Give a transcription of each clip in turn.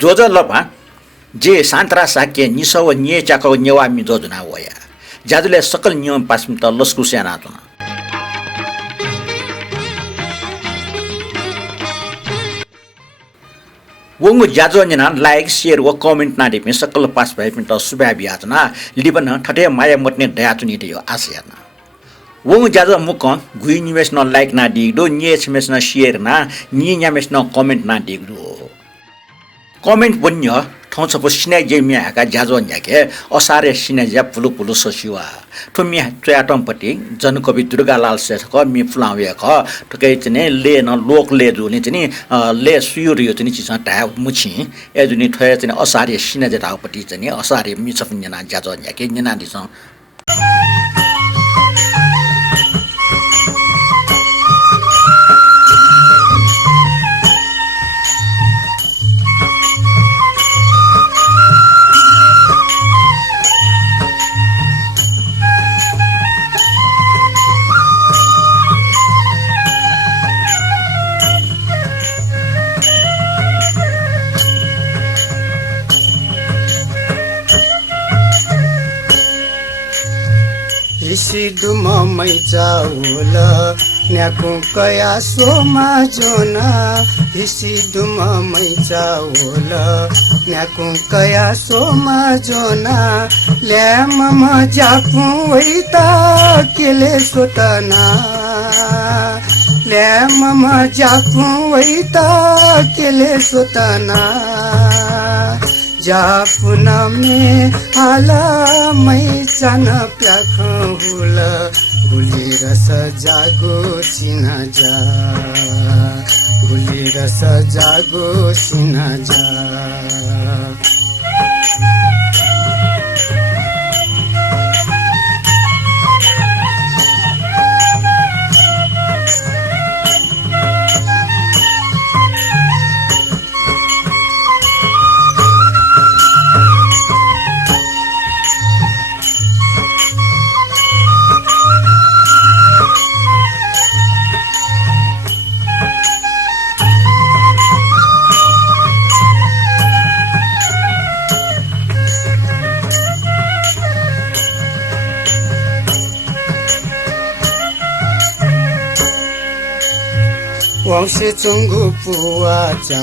जोज लपा जे सांत्रा साके निसव nye chako nyewa mi doduna waya jadule sakal nyom pasm ta lasku sena tuna wongu jajo nyana like share wa comment na de sakal pas bai pinta subya biatna liban thate maya motne daya tuni de yo asiana wongu jajo mukon gui nimes no like na di do nye smes na share na ni nyames no comment na di do comment bonyo thon sapo sine je mia ka jajo nya ke asare sine ja pulu pulu sosiwa to mi tratom pati janकवि Durgalal Sheth ko mi flawe ko to ke chine le no lok le ju ni chini le suyuri chini chi sa ta muchi e ju ni thoya chine asare sine ja ta pati chini asare mi chapnya na jajo nya ke ni na di so Isiduma mai chaula nyaku kaya soma jona Isiduma mai chaula nyaku kaya soma jona le mama japu waita kele sotana le mama japu waita kele sotana जापुना में आला मैं चना प्याखा हुला गुली रस जागो चिना जा गुली रस जागो चिना जा Wangse chungu puacha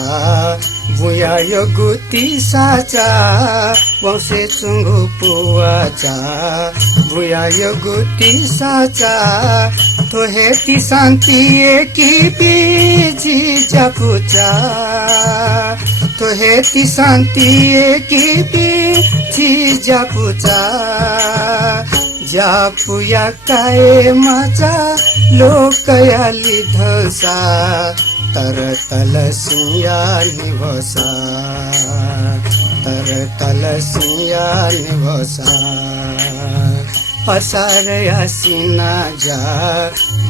buya yoguti sacha Wangse chungu puacha buya yoguti sacha To heti santi eki biji japucha To heti santi eki biji japucha जापुया काए मचा लोकया लिधसा तर तल सिया निवसा तर तल सिया निवसा असार यासिना जा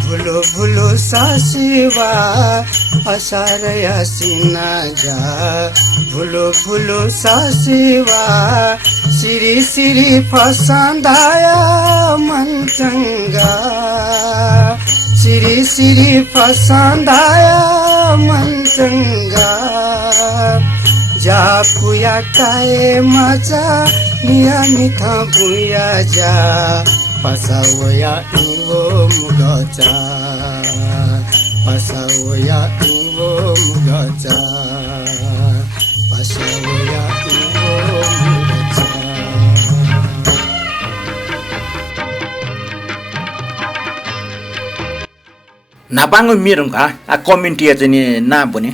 भुलो भुलो सासिवा असार यासिना जा भुलो भुलो सासिवा सिरी सिरी फसांदाया मन चंगा सिरी सिरी फसांदाया मन चंगा जापुया काए मचा मिया मिठा बुया जा पसावया इवो मुगचा पसावया इवो मुगचा पसावया इवो मुगचा नापांगो मिरंगा आ कमेंट या चाहिँ ना बने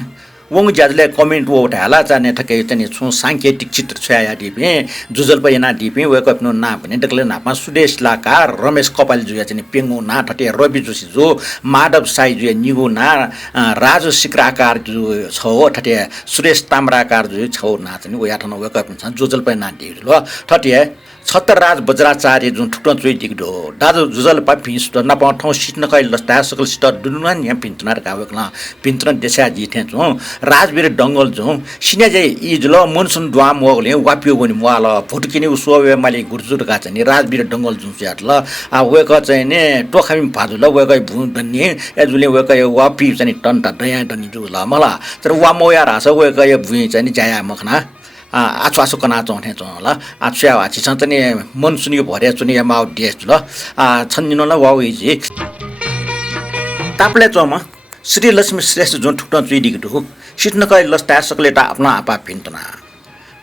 वंग जाजले कमेंट वो ढाला जाने थके चाहिँ छु सांकेतिक चित्र छया दिपे जुजल पयना दिपे वेकअप नो ना भने डकले नापा सुदेश लाकार रमेश कपाल जुया चाहिँ पेंगो ना ठटे रवि जोशी जो माधव साई जुया निगो ना राजु सिक्राकार जु छ ठटे सुरेश ताम्राकार जु छ ना चाहिँ व याठन वेकअप छ जुजल पयना दिलो ठटे छत्रराज वज्राचार्य जुन ठुटो चोइ दिगडो दाजु जुजल पा फिस्ट नपा ठाउँ सिट नकै लस्ता सकल सिट दुनुना नि पिन्तनार गावकला पिन्तन देशा जिथे छु राजवीर डंगल छु सिने जे इजल मनसुन द्वा मोगले वापियो बनि मोल फुटकिने उसोवे माले गुर्जुर का चाहिँ राजवीर डंगल जुन स्याटल आ वेक चाहिँ ने टोखामी भाजुल वेक भु दन्ने एजुले वेक वापि चाहिँ टन्टा दया दनि जुल मला तर वा मोया रास वेक भुइ चाहिँ जाया मखना आछु आछु कना चौथे चौला आछ्या आछि छन्तने मनसुनियो भर्या चुनिया माउ देश ल छन्निनो ल वाउ इजी तापले चौमा श्री लक्ष्मी श्रेष्ठ जुन ठुक्न चुइदिगु सिट्न कै लस्ता सकलेटा अपना आपा पिन्तना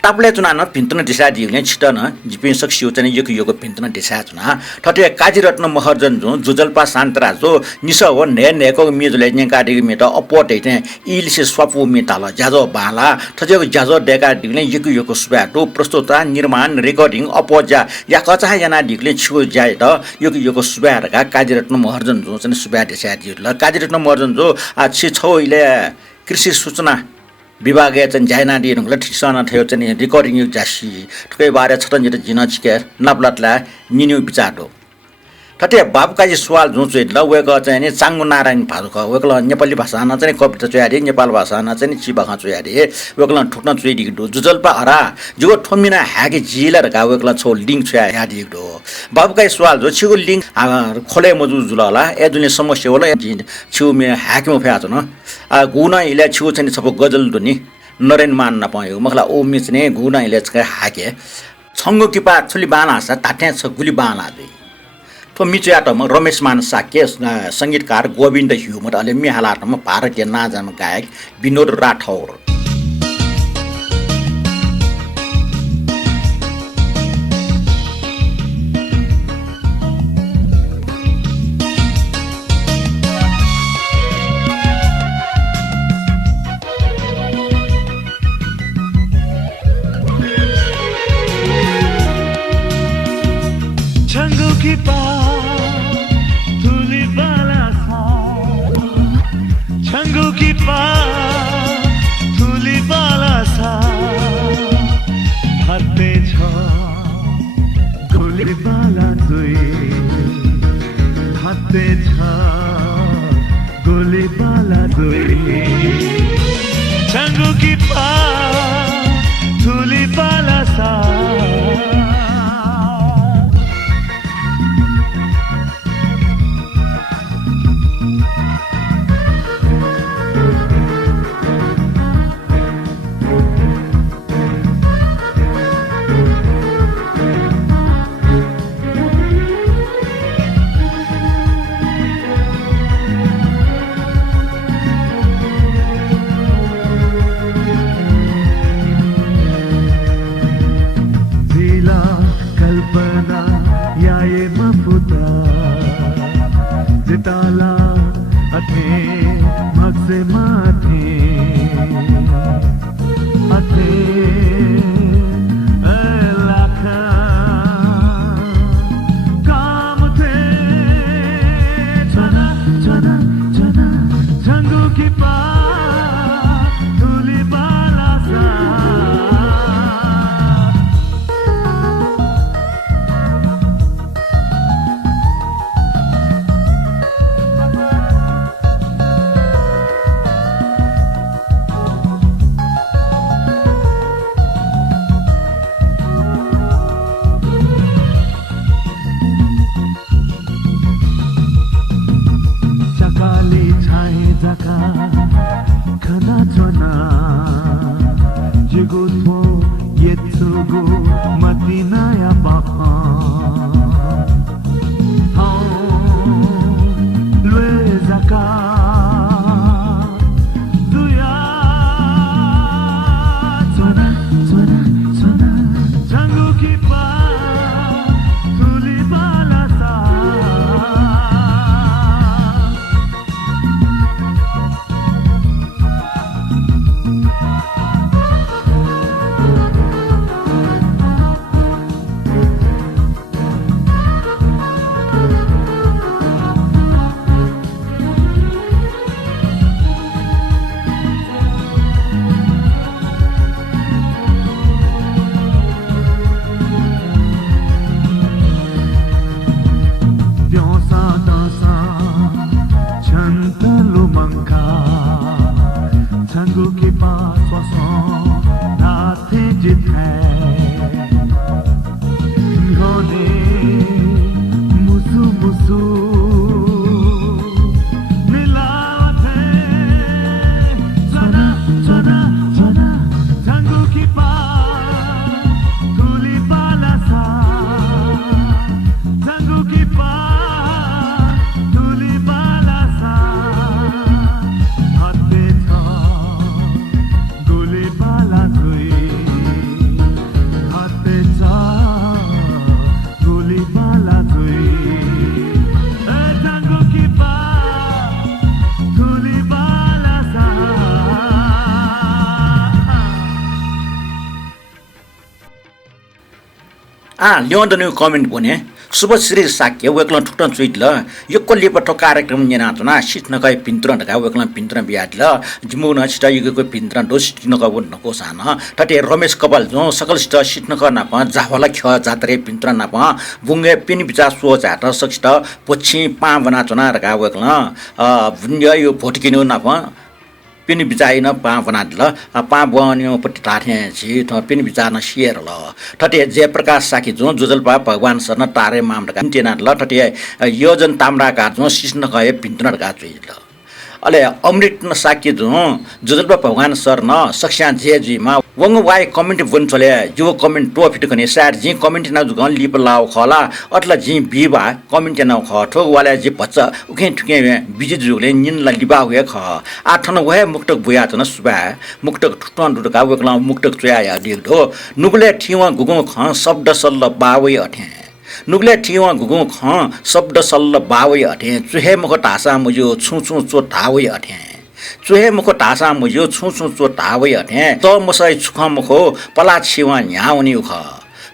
तापले चुनान पिन्तन दिशा दिउने छिटन जिपिन सक्सियो चाहिँ यको यको पिन्तन दिशा चुना ठटे काजीरत्न महर्जन जो जुजल्पा शान्तरा जो निस हो ने नेको मिजले ने काडी मेट अपोट हैते इलसे स्वपु मेटाल जाजो बाला ठजेको जाजो डेका दिने यको यको सुबाटो प्रस्तुता निर्माण रेकर्डिङ अपोजा या कचा याना दिगले छु जाय त यको यको सुबारका काजीरत्न महर्जन जो चाहिँ सुबा दिशा दिउल काजीरत्न महर्जन जो छि छौइले कृषि सूचना विभाग चाहिँ जायना दिनुले ठिकसँग थियो चाहिँ रेकर्डिङ यु जासी ठकै बारे छटन जित जिन छिके नपलटला निन्यु बिचाडो ठटे बाबुकाजी सवाल जुन चाहिँ ल वेक चाहिँ नि चाङ्गु नारायण भाजुक वेकल नेपाली भाषामा चाहिँ कविता चोयारी नेपाल भाषामा चाहिँ चिबाखा चोयारी वेकल ठुक्न चोइदिगडो जुजल्पा हरा जो ठोमिना हागे जिलर गा वेकल छौ लिंक चोया यादिगडो बाबुकाजी सवाल जो छिगु लिंक खोले मजु जुलला ए दुने समस्या होला छु मे हाकिम फ्याच न गुना इले छु चाहिँ सब गजल दुनी नरेन मान नपायो मखला ओ मिच ने गुना इले हाके छंगो किपा छुली बाना सा ताटे छ गुली बाना दे तो मिचयाटमा रमेश मान साक्य संगीतकार गोविन्द ह्युमर अले मिहालाटमा भारतीय नाचमा गायक विनोद राठौर ल्याउँदैन कमेन्ट भने शुभश्री साक्य वेक्ल ठुक्टन चुइट ल यो कोल्ली पठो कार्यक्रम नेनाचना सिट्न गए पिन्त्र ढका वेक्ल पिन्त्र बियाट ल जिमुन छिटा युगको पिन्त्र दो सिट्न क वन नको सान टटे रमेश कपाल जो सकल सिट सिट्न क नाप जावला ख जात्रे पिन्त्र नाप बुंगे पिन बिचा सो जाट सकिट पछि पा बनाचना ढका वेक्ल यो भोटकिनु नाप पिन बिचाइन पा बनाल पा बन्यो पट्टि टाठे छि पिन बिचान शेयर ल ठटे जयप्रकाश साकी जो जुजलपा भगवान सरन तारे मामडका टेना ल ठटे योजन ताम्रा का जो सिस्न गए पिन्त्र का चुइ ल अले अमृत न साकी जो जुजलपा भगवान सर न सक्ष्या जे जी मा वंग वाइ कमेन्ट वन चले जो कमेन्ट टो फिट कने सार जी कमेन्ट न जुगन लिप लाव खला अटला जी बिबा कमेन्ट न ख ठो वाला जी पच्च उखे ठुके बिजी जुगले निन ल लिबा हुए ख आठन वहे मुक्तक बुया त न सुबा मुक्तक ठुटन दुटका वकला मुक्तक चया या दिगो नुगले ठिवा गुगो ख शब्द सल्ल बावै अठे नुगले ठिवा गुगो ख शब्द सल्ल बावै अठे चुहे मुख टासा मुजो छु छु चो धावै अठे चुहे मुख टासा मुजो छु छु चो धावै अठे त मसै छुख मुखो पला छिवा न्याउनी उख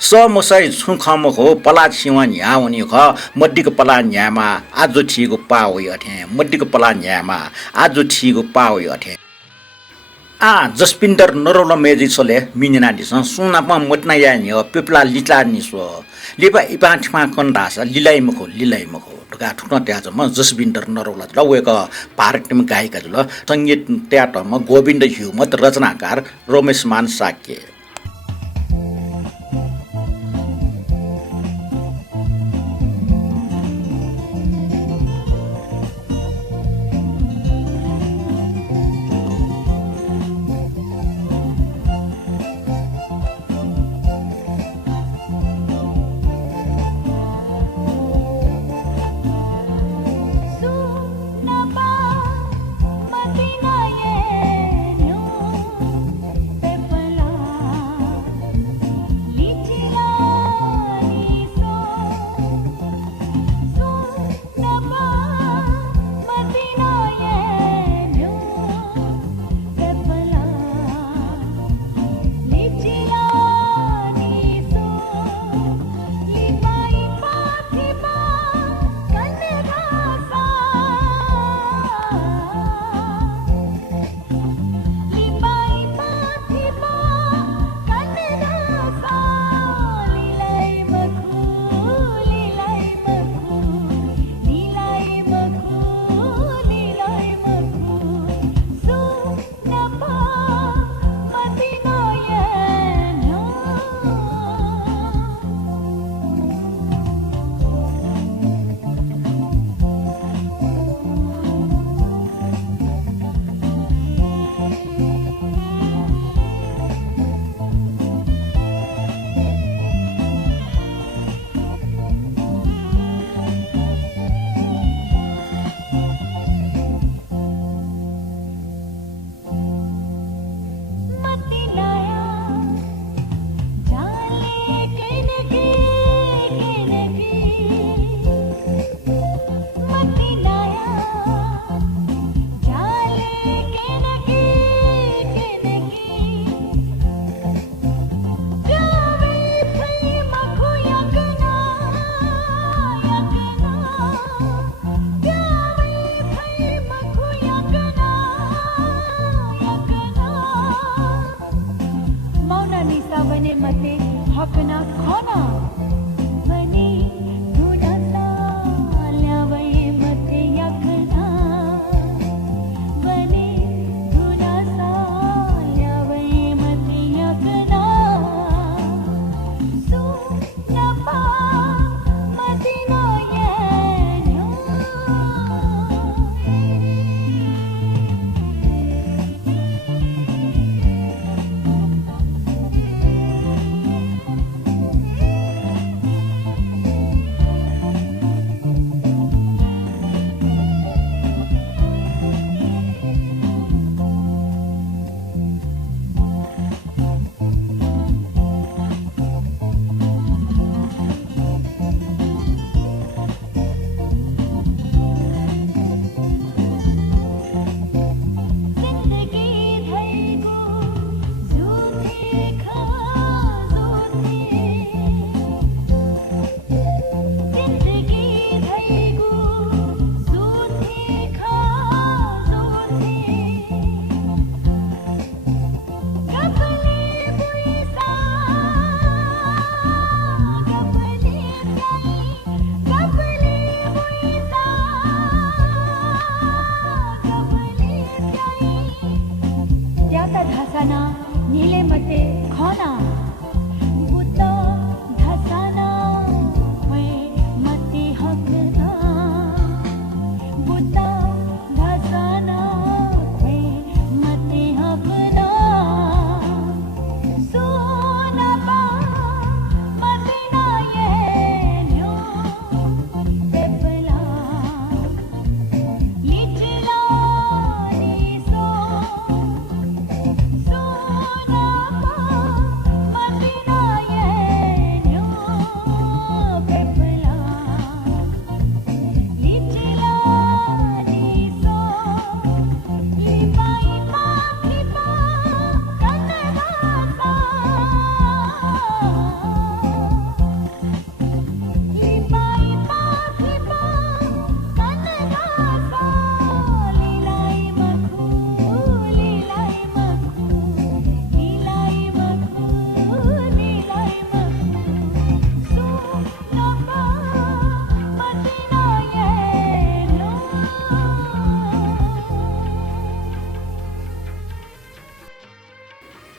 स मसै छुख मुखो पला छिवा न्याउनी उख मड्डीको पला न्यामा आज ठिगो पावै अठे मड्डीको पला न्यामा आज ठिगो पावै अठे जसपिन्डर नरोला मेजी सोले मिनिना दिस सुनापा मटना या नि पिपला लिटला निसो लिपा इपा ठमा कन्दास लिलाइ मखो ढुका ठुक्न त्याज म जसपिन्डर नरोला ल वेक पार्टिम गायिका ल संगीत त्याटम गोविन्द ह्युमत रचनाकार रमेश मान साक्य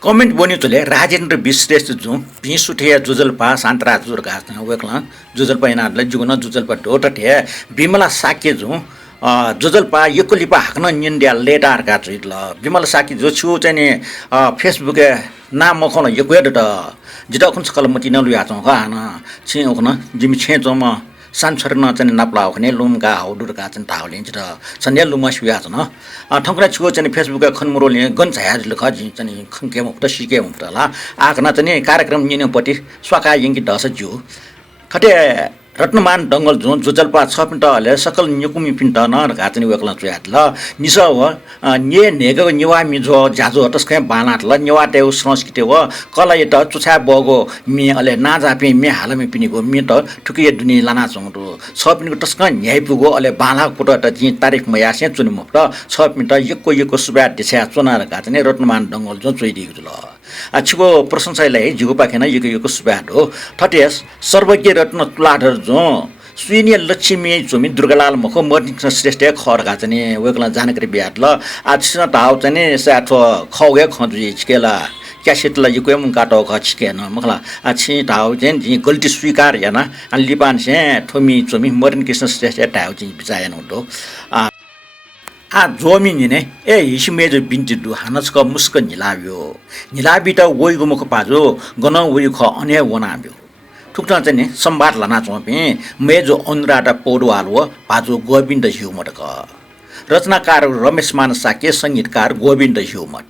कमेंट बन्युचोले राजेन्द्र विश्रेष्ठ जुँ भिसुठे जुजल्पा शान्तरा जुर घाँस वेक्ला जुजल्पा यिनीहरूलाई जुगुन जुजल्पा ढोटठे विमला साक्य जुँ जुजल्पा यकुलिपा हाक्न निन्द्या लेटारका चाहिँ ल विमला साक्य जो छु चाहिँ नि फेसबुक नाम मखन यकुएड त जिटा कुन सकल मति नलुया चौ हान छि ओखन जिमि छे जम सानछरन चाहिँ नाप्ला ओखने लुमका हाउडुरका चाहिँ ताउलिन्छ र सन्ध्या लुमा सुया छ न ठंकरा छु चाहिँ फेसबुक खनमुरोले गन छाया लख जि चाहिँ खंके मुक्त सिके मुक्त ला आकना चाहिँ कार्यक्रम निनेपटी स्वाका यंगी दस जु खटे रत्नमान डंगल जो जुजल्पा 6 पिन्ट हले सकल न्युकुमि पिन्ट न घाचनी वेक्ला चुयात ल निस हो ने नेगो निवा मिजो जाजो तस्कै बानात ल निवा ते संस्कृति हो कला यत चुछा बगो मि अले ना जापि मे हालमे पिनिको मि त ठुकिए दुनी लाना चंगु 6 पिनको तस्कै न्याय पुगो अले बाला कुट त जि तारिख मया से चुनि मुक्त 6 पिन्ट यको सुबा दिछा चुना घाचनी रत्नमान डंगल जो चुइदिको ल आछिको प्रशंसालाई जिगु पाखेन यको सुबा हो थटेस सर्वज्ञ रत्न तुलाधर जो सुइनिय लक्ष्मी जुमि दुर्गालाल मुख मर्निङ श्रेष्ठ खरगा चाहिँ वेक्ला जानकारी बिहाट ल आज ताउ चाहिँ साथो खौगे खजुइ छिकेला क्यासेटला यको मुं काटो खचिकेन मखला अछि ताउ चाहिँ जि गल्ती स्वीकार याना अनि लिपान से थोमी जुमि मर्निङ कृष्ण श्रेष्ठ ताउ चाहिँ बिचायन हुँदो जोमिनी ने ए हिसिमेज बिन्ति दु हानसक मुस्क निलाब्यो निलाबि त वइगु मुख पाजो गन वइ ख अने वनाब्यो ठुक्न चाहिँ नि संवाद लाना चोपे मेजो अनुराधा पौडवाल हो पाजो गोविन्द हिउमटक रचनाकार रमेश मान साके संगीतकार Govind हिउमट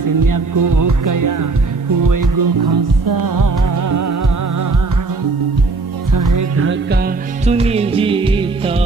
sinyaku kaya huwego khasa चाहे घर का चुनी जीता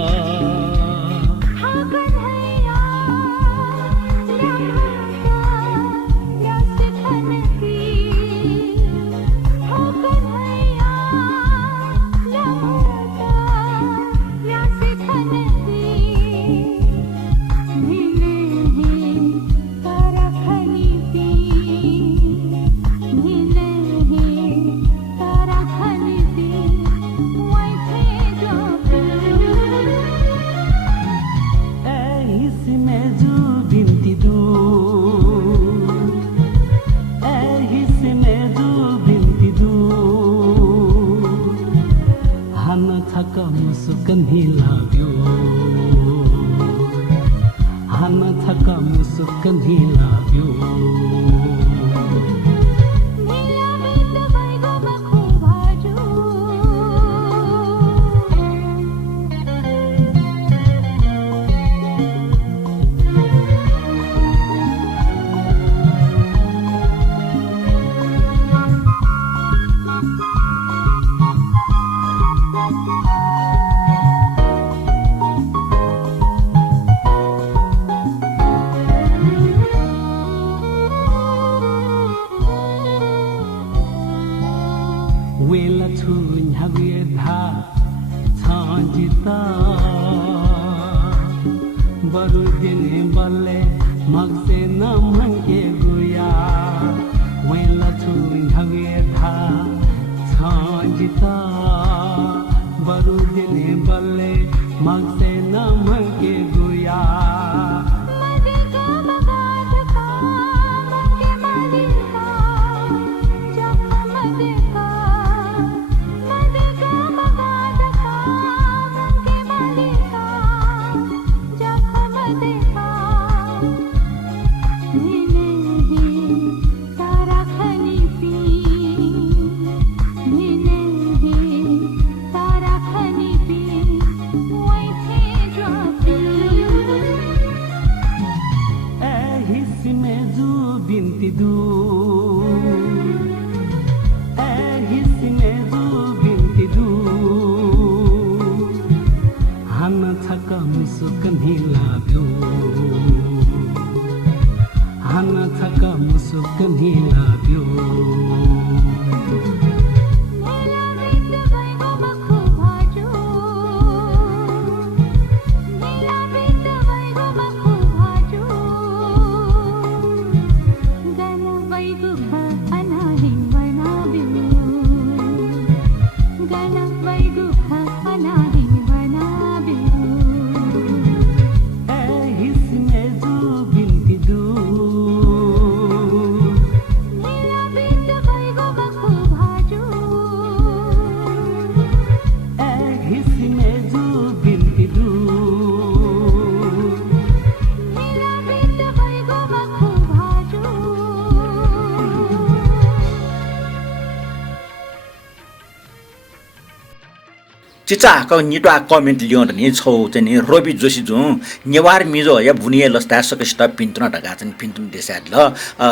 चिचाको निटवा कमेन्ट लियो नि छौ चाहिँ रवि जोशी जुन नेवार मिजो या भुनिए लस्ता सकष्ट पिन्टन ढगा चाहिँ पिन्टन देसाद ल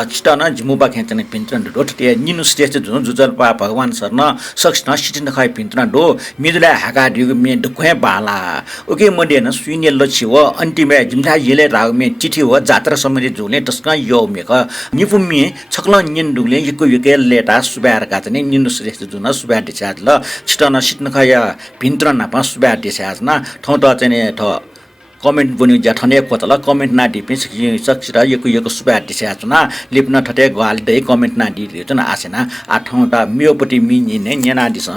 चिटन झिमुबा खेचने पिन्टन रोटते निनु स्टेज जुन जुजलपा भगवान सर्न सक्ष्ट सिटिन खै पिन्टन डो मिजुला हाका दिगु मे दुखे बाला ओके मडे न सुइने लछि व अन्तिमे जिमथा येले राग मे चिठी व जात्रा सम्बन्धी जुले तस्का यो मेक निपुमी छक्ल निन दुले यको यके लेटा सुबार का चाहिँ निनु स्टेज जुन सुबार देसाद ल चिटन सिटिन खै पिन्टन नापा सुबार देसाद न ठौ त चाहिँ ठ कमेन्ट बन्यो ज्याठने कोतला कमेन्ट ना दिपि सक्सिरा यको सुबार देसाद न लिप्न ठटे गाल दे कमेन्ट ना दिले त आसेना आठौं त मियोपटी मिनि ने नेना दिस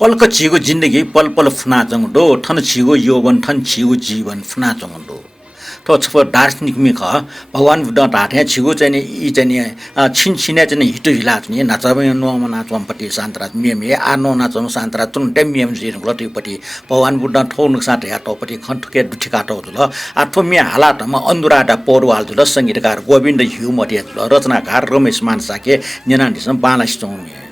पलक छिगो जिन्दगी पल पल फुना जंगडो ठन छिगो यौवन ठन छिगो जीवन फुना जंगडो तो छप दार्शनिक मिख भगवान बुद्ध ढाटे छिगो चाहिँ इ चाहिँ छिन छिने चाहिँ हिटो हिला चाहिँ नाचबे नोमा नाचमपट्टि शान्तराज मिमे आनो नाचम शान्तराज तुन्टे मिम जिर लटिपट्टि भगवान बुद्ध ठौ नुकसान या टपट्टि खन्ठुके दुठिका टौ ल आठो मि हालातमा अनुराधा पौरवाल जुल संगीतकार गोविन्द ह्युमटी रचनाकार रमेश मानसाके नेनादिसम बालास चौमी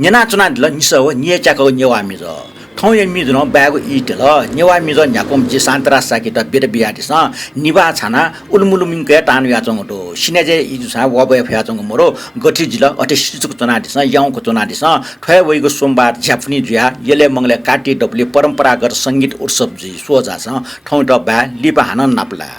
न्याना चुना दिल निस हो निये चाको नेवा मिज ठौ य मिज न ब्यागो इटल नेवा मिज न्याकोम जे सान्तरा साकी त बेर बियाटिस निवा छाना उलमुलुमिङ के टान याचङ तो सिने जे इजुसा वबय फ्याचङ मोरो गठी जिल अटे सिचुक चुना दिस याउको चुना दिस ठय वइको सोमबार झ्यापनी जुया यले मंगले काटी डबले परम्परागत संगीत उत्सव जी सोजा छ ठौ त ब्या लिपा हान नाप्ला